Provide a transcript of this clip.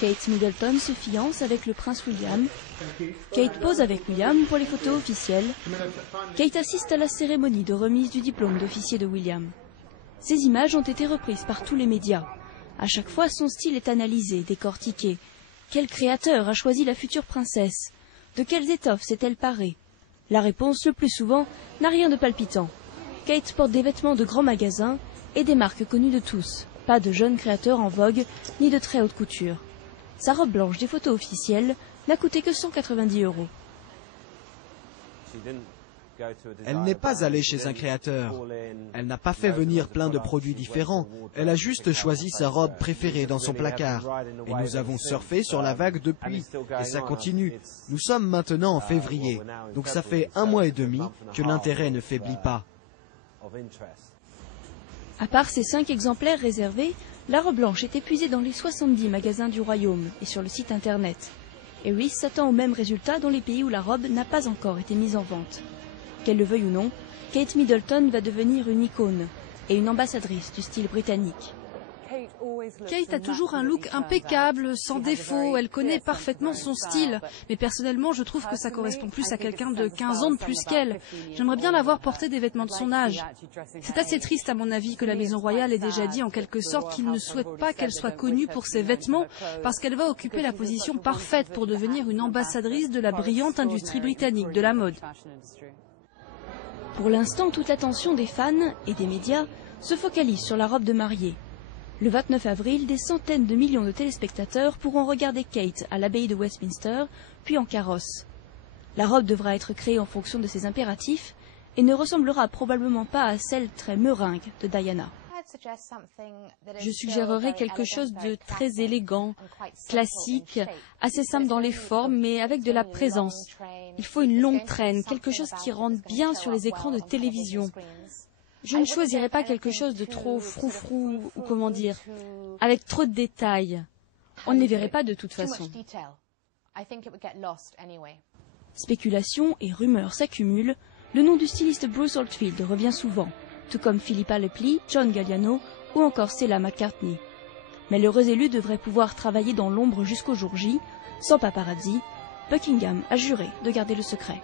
Kate Middleton se fiance avec le prince William. Kate pose avec William pour les photos officielles. Kate assiste à la cérémonie de remise du diplôme d'officier de William. Ces images ont été reprises par tous les médias. À chaque fois, son style est analysé, décortiqué. Quel créateur a choisi la future princesse? De quelles étoffes s'est-elle parée? La réponse, le plus souvent, n'a rien de palpitant. Kate porte des vêtements de grands magasins et des marques connues de tous. Pas de jeunes créateurs en vogue, ni de très haute couture. Sa robe blanche des photos officielles n'a coûté que 190 €. Elle n'est pas allée chez un créateur. Elle n'a pas fait venir plein de produits différents. Elle a juste choisi sa robe préférée dans son placard. Et nous avons surfé sur la vague depuis. Et ça continue. Nous sommes maintenant en février. Donc ça fait 1 mois et demi que l'intérêt ne faiblit pas. À part ces 5 exemplaires réservés, la robe blanche est épuisée dans les 70 magasins du royaume et sur le site internet. Eris s'attend au même résultat dans les pays où la robe n'a pas encore été mise en vente. Qu'elle le veuille ou non, Kate Middleton va devenir une icône et une ambassadrice du style britannique. Kate a toujours un look impeccable, sans défaut, elle connaît parfaitement son style. Mais personnellement, je trouve que ça correspond plus à quelqu'un de 15 ans de plus qu'elle. J'aimerais bien la voir porter des vêtements de son âge. C'est assez triste à mon avis que la Maison Royale ait déjà dit en quelque sorte qu'ils ne souhaitent pas qu'elle soit connue pour ses vêtements parce qu'elle va occuper la position parfaite pour devenir une ambassadrice de la brillante industrie britannique de la mode. Pour l'instant, toute l'attention des fans et des médias se focalise sur la robe de mariée. Le 29 avril, des centaines de millions de téléspectateurs pourront regarder Kate à l'abbaye de Westminster, puis en carrosse. La robe devra être créée en fonction de ses impératifs et ne ressemblera probablement pas à celle très meringue de Diana. Je suggérerais quelque chose de très élégant, classique, assez simple dans les formes, mais avec de la présence. Il faut une longue traîne, quelque chose qui rentre bien sur les écrans de télévision. Je ne choisirais pas quelque chose de trop froufrou, ou comment dire, avec trop de détails. On ne les verrait pas de toute façon. Spéculations et rumeurs s'accumulent. Le nom du styliste Bruce Oldfield revient souvent, tout comme Philippa Lepley, John Galliano ou encore Stella McCartney. Mais l'heureux élu devrait pouvoir travailler dans l'ombre jusqu'au jour J, sans paparazzi. Buckingham a juré de garder le secret.